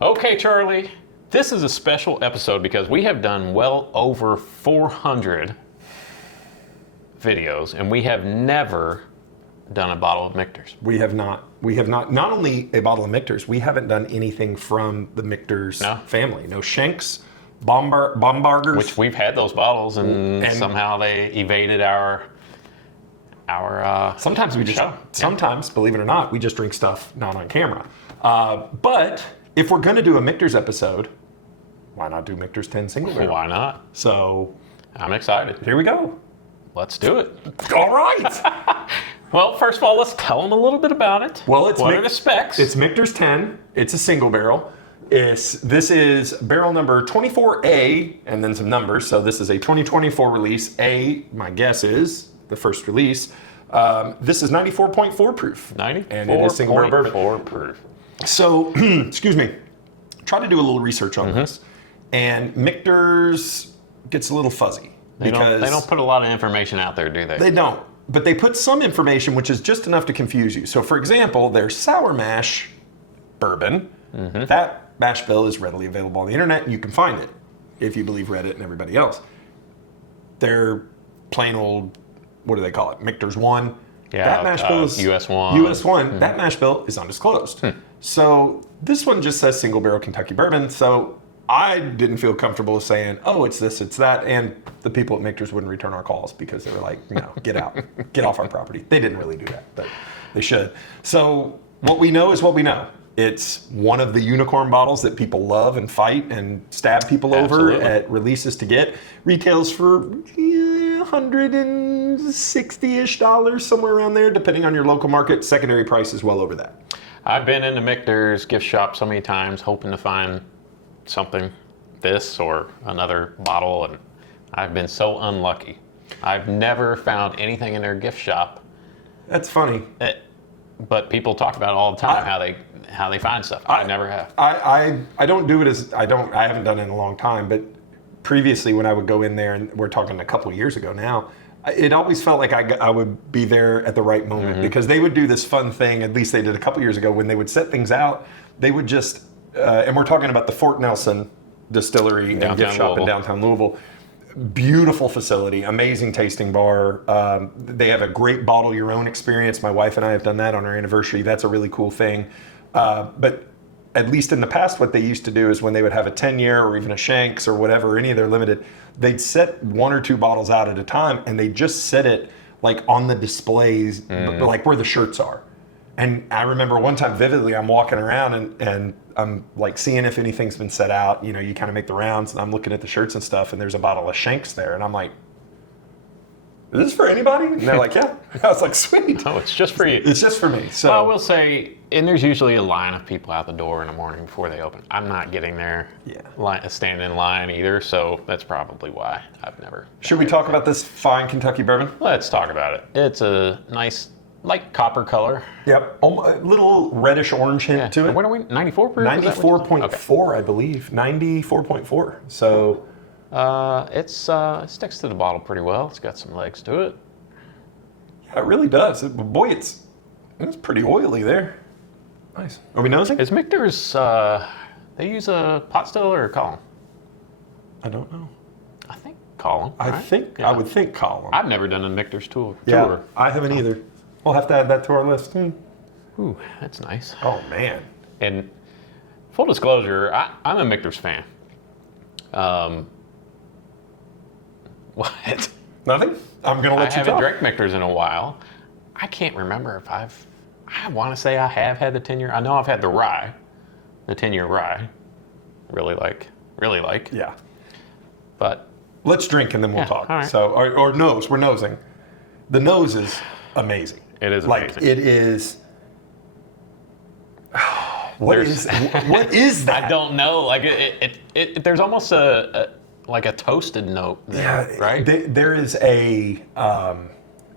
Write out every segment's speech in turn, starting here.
Okay, Charlie, this is a special episode because we have done well over 400 videos and we have never done a bottle of Michters. We have not. Not only a bottle of Michters, we haven't done anything from the Michters family. No Schenks, Bombargers. Which we've had those bottles and somehow they evaded our sometimes we just, sometimes, believe it or not, we just drink stuff not on camera. But if we're going to do a Michters episode, why not do Michters 10 Single Barrel? Why not? So I'm excited. Here we go. Let's do it. All right. Well, first of all, let's tell them a little bit about it. Well, what are the specs? It's Michters 10. It's a single barrel. This is barrel number 24A and then some numbers. So this is a 2024 release. A, my guess is the first release. This is 94.4 proof. 94.4 and it is single barrel bourbon proof. So, excuse me. Try to do a little research on this, and Michters gets a little fuzzy because they don't put a lot of information out there, do they? They don't. But they put some information which is just enough to confuse you. So, for example, their sour mash bourbon, that mash bill is readily available on the internet, and you can find it if you believe Reddit and everybody else. Their plain old, what do they call it? Michters 1. Yeah, that mash bill is US 1. US 1. That mash bill is undisclosed. So this one just says single barrel Kentucky bourbon. So I didn't feel comfortable saying, oh, it's this, it's that. And the people at Michters wouldn't return our calls because they were like, no, get out, get off our property. They didn't really do that, but they should. So what we know is what we know. It's one of the unicorn bottles that people love and fight and stab people over at releases to get. Retails for $160-ish, somewhere around there, depending on your local market. Secondary price is well over that. I've been into Michter's gift shop so many times hoping to find something, this or another bottle, and I've been so unlucky. I've never found anything in their gift shop. That's funny. But people talk about it all the time, how they find stuff. I never have. I don't do it I haven't done it in a long time, but previously when I would go in there, and we're talking a couple of years ago now, it always felt like I would be there at the right moment because they would do this fun thing, at least they did a couple years ago, when they would set things out, they would just, and we're talking about the Fort Nelson Distillery and Gift Shop in downtown Louisville. Beautiful facility, amazing tasting bar. They have a great bottle your own experience. My wife and I have done that on our anniversary. That's a really cool thing. But at least in the past, what they used to do is when they would have a 10-year or even a Shanks or whatever, any of their limited, they'd set 1 or 2 bottles out at a time, and they just set it like on the displays, like where the shirts are. And I remember one time vividly, I'm walking around and I'm like seeing if anything's been set out. You know, you kind of make the rounds, and I'm looking at the shirts and stuff, and there's a bottle of Shanks there, and I'm like, is this for anybody? And they're like, yeah. I was like, sweet. Oh, it's just for you. It's just for me. So well, I will say, and there's usually a line of people out the door in the morning before they open. I'm not getting there, standing in line either, so that's probably why I've never. Should we talk about this fine Kentucky bourbon? Let's talk about it. It's a nice, like copper color. Yep, a little reddish orange hint to it. What are we, 94 proof? 94.4, I believe. 94.4. So. It sticks to the bottle pretty well. It's got some legs to it. Yeah, it really does. Boy, it's pretty oily there. Nice. Are we nosing? Is Michter's, they use a pot still or a column? I don't know. I think column. I would think column. I've never done a Michter's tour. Yeah, I haven't either. We'll have to add that to our list. Ooh, that's nice. Oh, man. And full disclosure, I'm a Michter's fan. What? Nothing? I'm going to let you talk. I haven't drank Michter's in a while. I can't remember if I want to say I have had the 10-year. I know I've had the 10-year rye. Really like. Yeah. But. Let's drink and then we'll talk. All right. So, or nose. We're nosing. The nose is amazing. It is amazing. Like, it is. What is that? I don't know. Like there's almost a toasted note there, right? There is a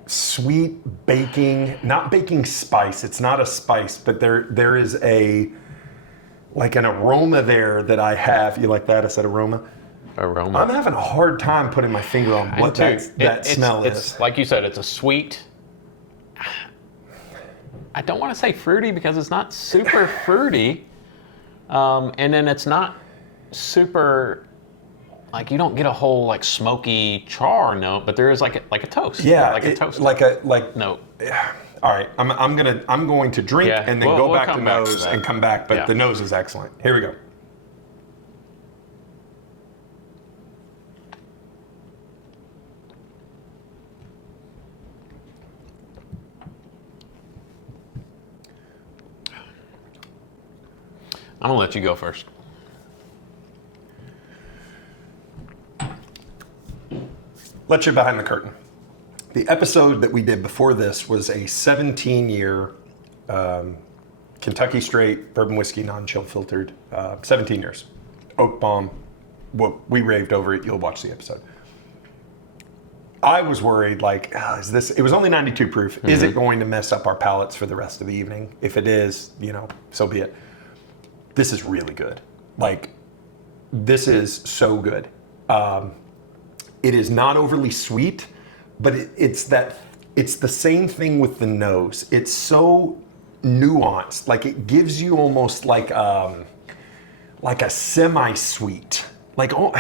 sweet baking, not baking spice. It's not a spice, but there is an aroma there that I have. You like that? I said aroma. Aroma. I'm having a hard time putting my finger on what that smell is. It's like you said. It's a sweet. I don't want to say fruity because it's not super fruity. And then it's not super, like you don't get a whole like smoky char note, but there is like a toast. Yeah, like a toast. note. All right, I'm going to drink and then go back to nose and come back. But the nose is excellent. Here we go. I'm gonna let you go first. Let you behind the curtain. The episode that we did before this was a 17-year Kentucky straight bourbon whiskey, non-chill filtered, 17 years. Oak bomb. We raved over it. You'll watch the episode. I was worried, like, it was only 92 proof. Mm-hmm. Is it going to mess up our palates for the rest of the evening? If it is, so be it. This is really good. Like, this is so good. It is not overly sweet, but it's the same thing with the nose. It's so nuanced. Like, it gives you almost like a semi-sweet. Like, oh,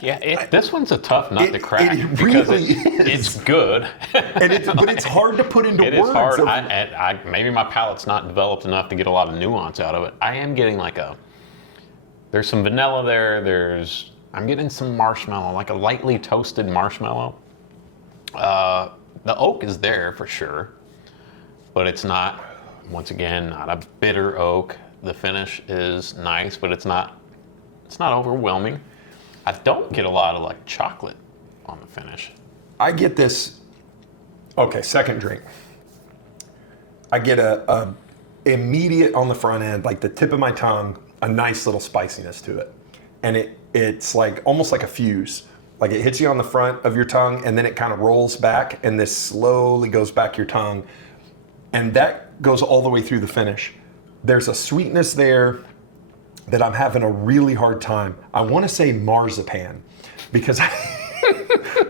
yeah. This one's a tough nut to crack it because really is. It's good, but it's hard to put into words. It is hard. Maybe my palate's not developed enough to get a lot of nuance out of it. I am getting there's some vanilla there. I'm getting some marshmallow, like a lightly toasted marshmallow. The oak is there for sure, but it's not. Once again, not a bitter oak. The finish is nice, but it's not overwhelming. I don't get a lot of like chocolate on the finish. I get this. Okay, second drink. I get a immediate on the front end, like the tip of my tongue, a nice little spiciness to it, and it's like almost like a fuse. Like it hits you on the front of your tongue, and then it kind of rolls back, and this slowly goes back your tongue, and that goes all the way through the finish. There's a sweetness there that I'm having a really hard time. I want to say marzipan because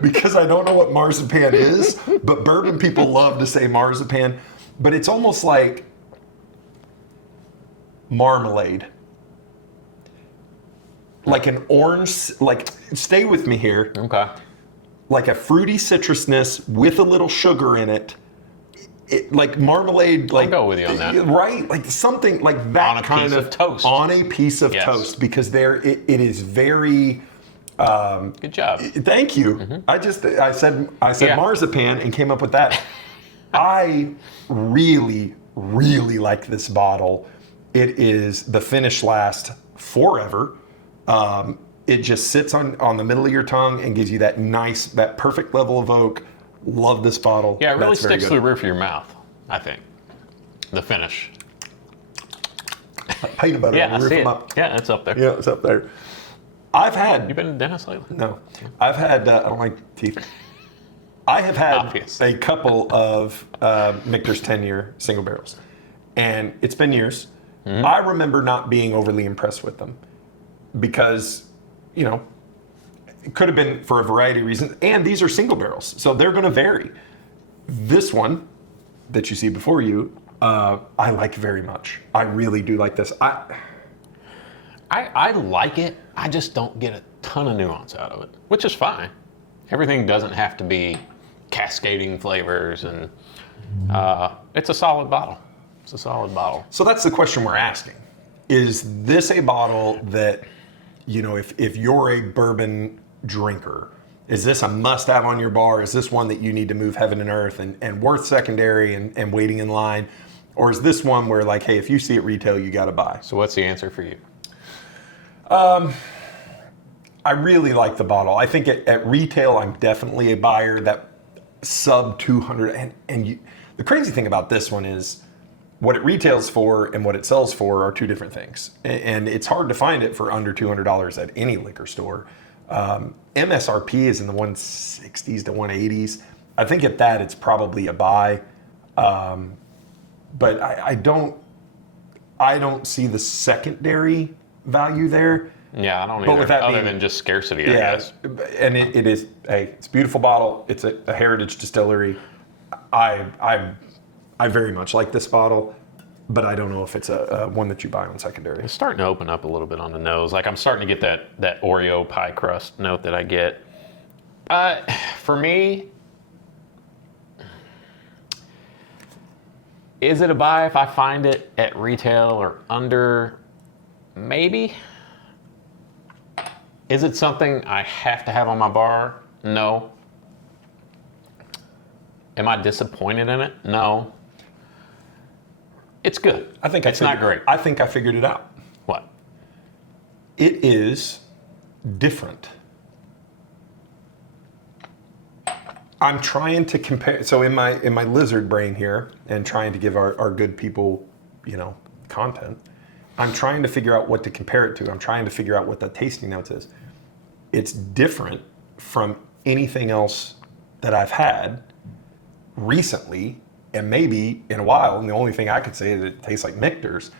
because I don't know what marzipan is, but bourbon people love to say marzipan, but it's almost like marmalade. Like an orange, like, stay with me here. Okay. Like a fruity citrusness with a little sugar in it. Like marmalade, like, I'll go with you on that. Right? Like something like that on a kind piece of toast. On a piece of toast, because it is very. Good job. Thank you. Mm-hmm. I said marzipan and came up with that. I really, really like this bottle. It is the finish lasts forever. It just sits on the middle of your tongue and gives you that perfect level of oak. Love this bottle. Yeah, it really sticks to the roof of your mouth, I think. The finish. Peanut butter on the roof of my mouth. Yeah, it's up there. Yeah, it's up there. You been to dentist lately? No. I've had, I don't like teeth. I have had a couple of Michter's 10-year single barrels. And it's been years. Mm-hmm. I remember not being overly impressed with them because, it could have been for a variety of reasons. And these are single barrels, so they're going to vary. This one that you see before you, I like very much. I really do like this. I like it. I just don't get a ton of nuance out of it, which is fine. Everything doesn't have to be cascading flavors, and it's a solid bottle. It's a solid bottle. So that's the question we're asking. Is this a bottle that, if you're a bourbon drinker, is this a must-have on your bar? Is this one that you need to move heaven and earth and worth secondary and waiting in line? Or is this one where, like, hey, if you see it retail, you got to buy? So what's the answer for you? I really like the bottle. I think at retail, I'm definitely a buyer. That sub 200. And the crazy thing about this one is what it retails for and what it sells for are two different things. And it's hard to find it for under $200 at any liquor store. MSRP is in the 160s to 180s. I think at that, it's probably a buy. But I don't see the secondary value there. Yeah, I don't either, other than just scarcity, I guess. And it is, it's a beautiful bottle. It's a heritage distillery. I very much like this bottle. but I don't know if it's a one that you buy on secondary. It's starting to open up a little bit on the nose. Like I'm starting to get that Oreo pie crust note that I get. For me, is it a buy if I find it at retail or under? Maybe. Is it something I have to have on my bar? No. Am I disappointed in it? No. It's good. I think it's not great. I think I figured it out. What? It is different. I'm trying to compare. So in my lizard brain here, and trying to give our good people, content, I'm trying to figure out what to compare it to. I'm trying to figure out what the tasting notes is. It's different from anything else that I've had recently, and maybe in a while. And the only thing I could say is it tastes like Michter's,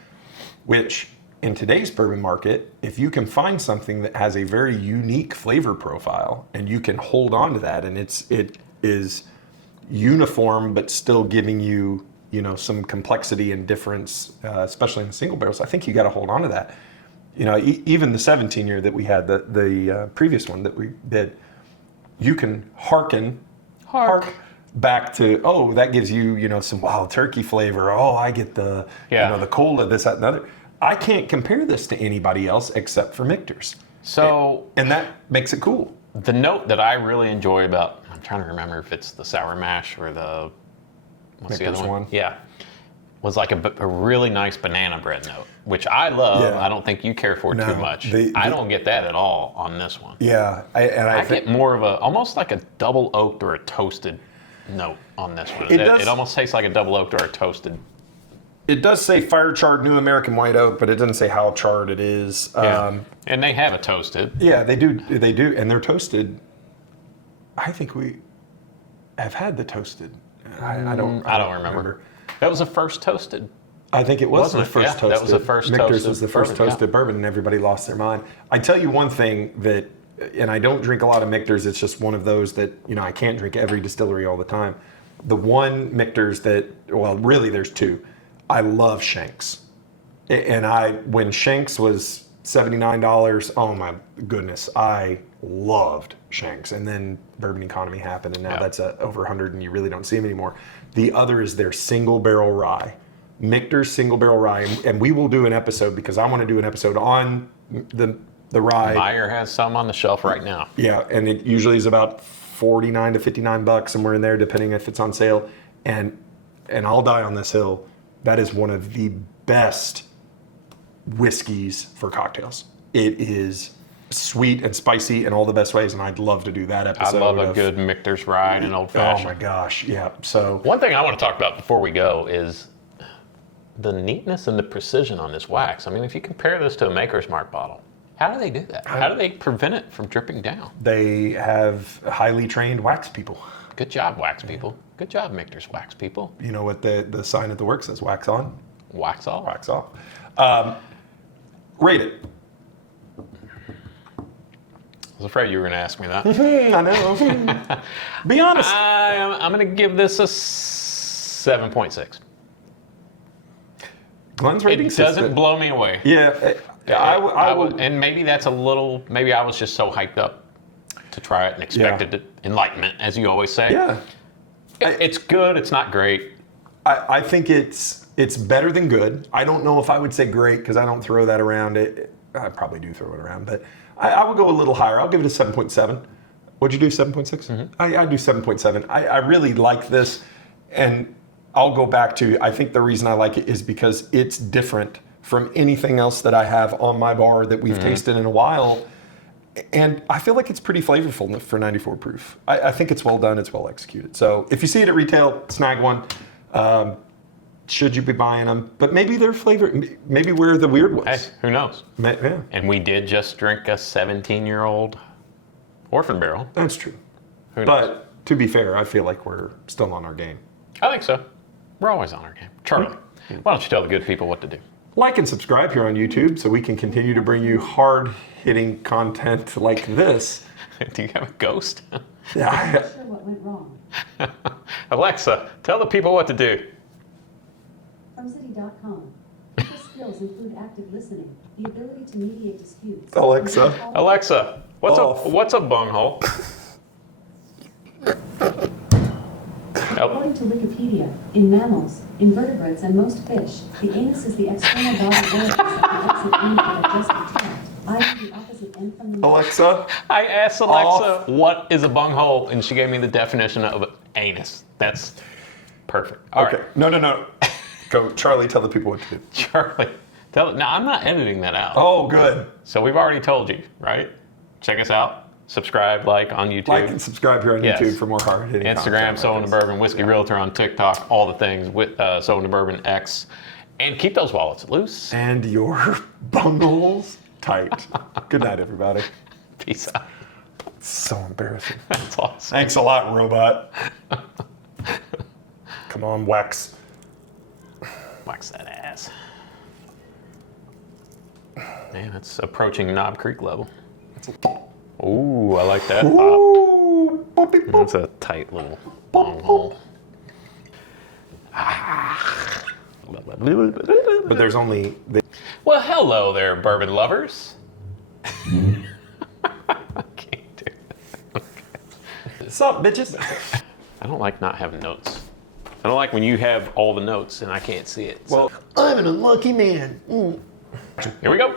which in today's bourbon market, if you can find something that has a very unique flavor profile and you can hold on to that, and it is uniform but still giving you some complexity and difference, especially in the single barrels, I think you got to hold on to that. Even the 17 year that we had, the previous one that we did, you can hark back to, that gives you some wild turkey flavor. I get the the cola, this, that, and the other. I can't compare this to anybody else except for Michter's. So, and that makes it cool. The note that I really enjoy about, I'm trying to remember if it's the sour mash or the, what's the Michter's other one? one. Yeah. Was like a really nice banana bread note, which I love. Yeah. I don't think you care for too much. I don't get that at all on this one. Yeah. I get more of almost like a double oaked or a toasted note on this one. It almost tastes like a double oaked or a toasted. It does say fire charred New American White Oak, but it doesn't say how charred it is. Yeah. And they have it toasted. Yeah, they do, and they're toasted. I think we have had the toasted. I don't remember. That was the first toasted. I think it was the first toasted. That was the first Michter's toasted was the first bourbon, toasted bourbon, and everybody lost their mind. I tell you one thing that, and I don't drink a lot of Michter's. It's just one of those that I can't drink every distillery all the time. The one Michter's that, well, really, there's two. I love Shanks, and when Shanks was $79, oh my goodness, I loved Shanks. And then bourbon economy happened, and now that's over 100, and you really don't see them anymore. The other is their single barrel rye, Michter's single barrel rye, and we will do an episode because I want to do an episode on the rye. Meyer has some on the shelf right now. Yeah, and it usually is about $49 to $59, somewhere in there, depending if it's on sale. And I'll die on this hill. That is one of the best whiskeys for cocktails. It is sweet and spicy in all the best ways, and I'd love to do that episode. I love a good Michter's rye and an old fashioned. Oh my gosh, yeah. So one thing I want to talk about before we go is the neatness and the precision on this wax. I mean, if you compare this to a Maker's Mark bottle, how do they do that? How do they prevent it from dripping down? They have highly trained wax people. Good job, wax people. Good job, Michter's wax people. You know what the sign at the work says? Wax on. Wax off. Wax off. Rate it. I was afraid you were going to ask me that. I know. Be honest. I'm going to give this a 7.6. Glenn's rating It doesn't blow me away. Yeah. I would, and maybe that's a little, maybe I was just so hyped up to try it and expected enlightenment, as you always say. Yeah. It's good. It's not great. I think it's better than good. I don't know if I would say great because I don't throw that around. I probably do throw it around, but I would go a little higher. I'll give it a 7.7. What'd you do, 7.6? Mm-hmm. I do 7.7. I really like this, and I'll go back to, I think the reason I like it is because it's different from anything else that I have on my bar that we've tasted in a while. And I feel like it's pretty flavorful for 94 proof. I think it's well done. It's well executed. So if you see it at retail, snag one. Should you be buying them? But maybe their flavor, maybe we're the weird ones. Hey, who knows? Yeah. And we did just drink a 17-year-old Orphan Barrel. That's true. Who knows? But to be fair, I feel like we're still on our game. I think so. We're always on our game. Charlie, why don't you tell the good people what to do? Like and subscribe here on YouTube so we can continue to bring you hard-hitting content like this. Do you have a ghost? Yeah. Sure what went wrong. Alexa, tell the people what to do. From FromCity.com. People skills include active listening, the ability to mediate disputes. Alexa. Alexa, Off. what's a bunghole? According to Wikipedia, in mammals, invertebrates, and most fish, the anus is the external body orifice of the exit end of the digestive tract, i.e. the opposite end from the mouth. Alexa. I asked Alexa, Off. what is a bunghole? And she gave me the definition of anus. That's perfect. All Okay. right. No. Go, Charlie. Tell the people what to do. Charlie, now I'm not editing that out. Oh, good. So we've already told you, right? Check us out. Subscribe, like on YouTube. Like and subscribe here on Yes. YouTube for more hard-hitting Instagram, content So like in the this. Bourbon, Whiskey Realtor on TikTok, all the things with So in the Bourbon X. And keep those wallets loose. And your bungles tight. Good night, everybody. Peace out. So embarrassing. That's awesome. Thanks a lot, robot. Come on, Wax. Wax that ass. Man, it's approaching Knob Creek level. Ooh, I like that. Ooh, boopy, boop. That's a tight little long hole. Ah. But there's only Well, hello there, bourbon lovers. I can't do it. What's up, bitches? I don't like not having notes. I don't like when you have all the notes and I can't see it. Well, I'm an unlucky man. Here we go.